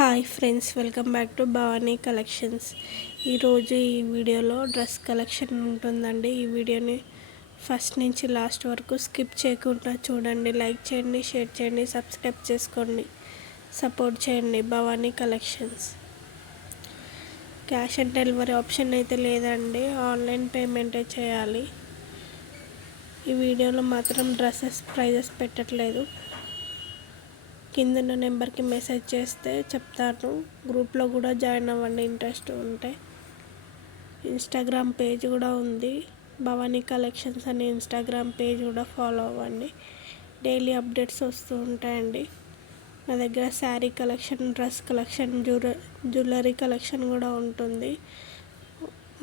Hi friends, welcome back to Bhavani collections. ఈరోజు ఈ వీడియోలో డ్రెస్ కలెక్షన్ ఉంటుందండి. ఈ వీడియోని ఫస్ట్ నుంచి లాస్ట్ వరకు స్కిప్ చేయకుండా చూడండి. లైక్ చేయండి, షేర్ చేయండి, సబ్స్క్రైబ్ చేసుకోండి, సపోర్ట్ చేయండి. Bhavani collections. Cash on delivery option అయితే లేదండి, ఆన్లైన్ పేమెంటే చేయాలి. ఈ వీడియోలో మాత్రం డ్రెస్సెస్ ప్రైజెస్ పెట్టట్లేదు. కింద నెంబర్కి మెసేజ్ చేస్తే చెప్తాను. గ్రూప్లో కూడా జాయిన్ అవ్వండి ఇంట్రెస్ట్ ఉంటే. ఇన్స్టాగ్రామ్ పేజ్ కూడా ఉంది, భవానీ కలెక్షన్స్ అని ఇన్స్టాగ్రామ్ పేజ్ కూడా ఫాలో అవ్వండి. డైలీ అప్డేట్స్ వస్తూ ఉంటాయండి. నా దగ్గర sari collection, dress collection, jewellery collection కూడా ఉంటుంది.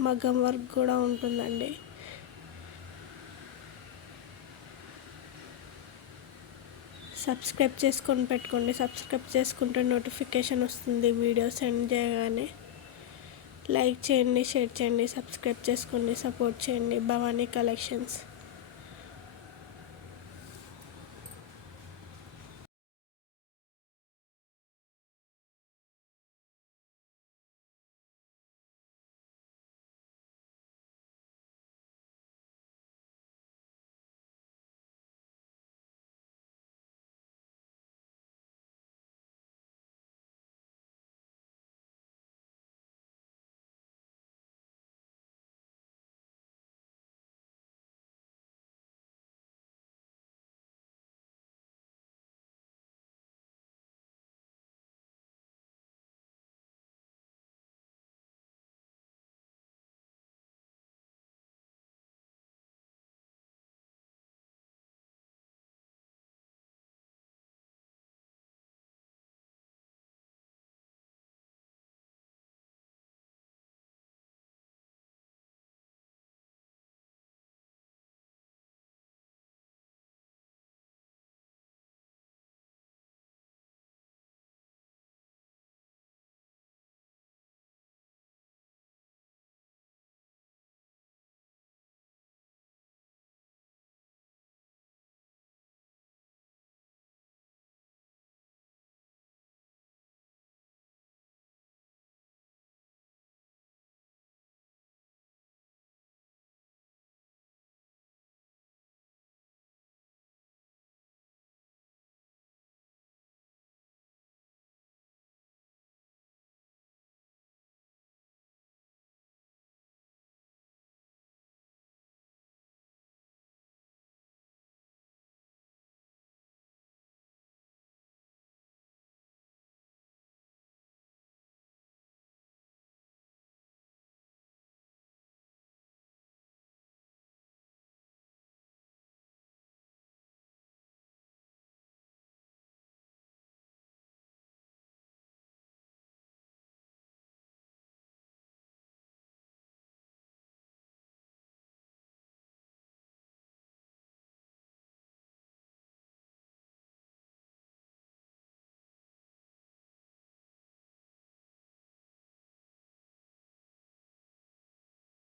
మగ్గం వర్క్ కూడా ఉంటుందండి. సబ్స్క్రైబ్ చేసుకొని పెట్టుకోండి. సబ్స్క్రైబ్ చేసుకుంటే నోటిఫికేషన్ వస్తుంది వీడియో సెండ్ చేయగానే. లైక్ చేయండి, షేర్ చేయండి, సబ్స్క్రైబ్ చేసుకోండి, సపోర్ట్ చేయండి. భవానీ కలెక్షన్స్.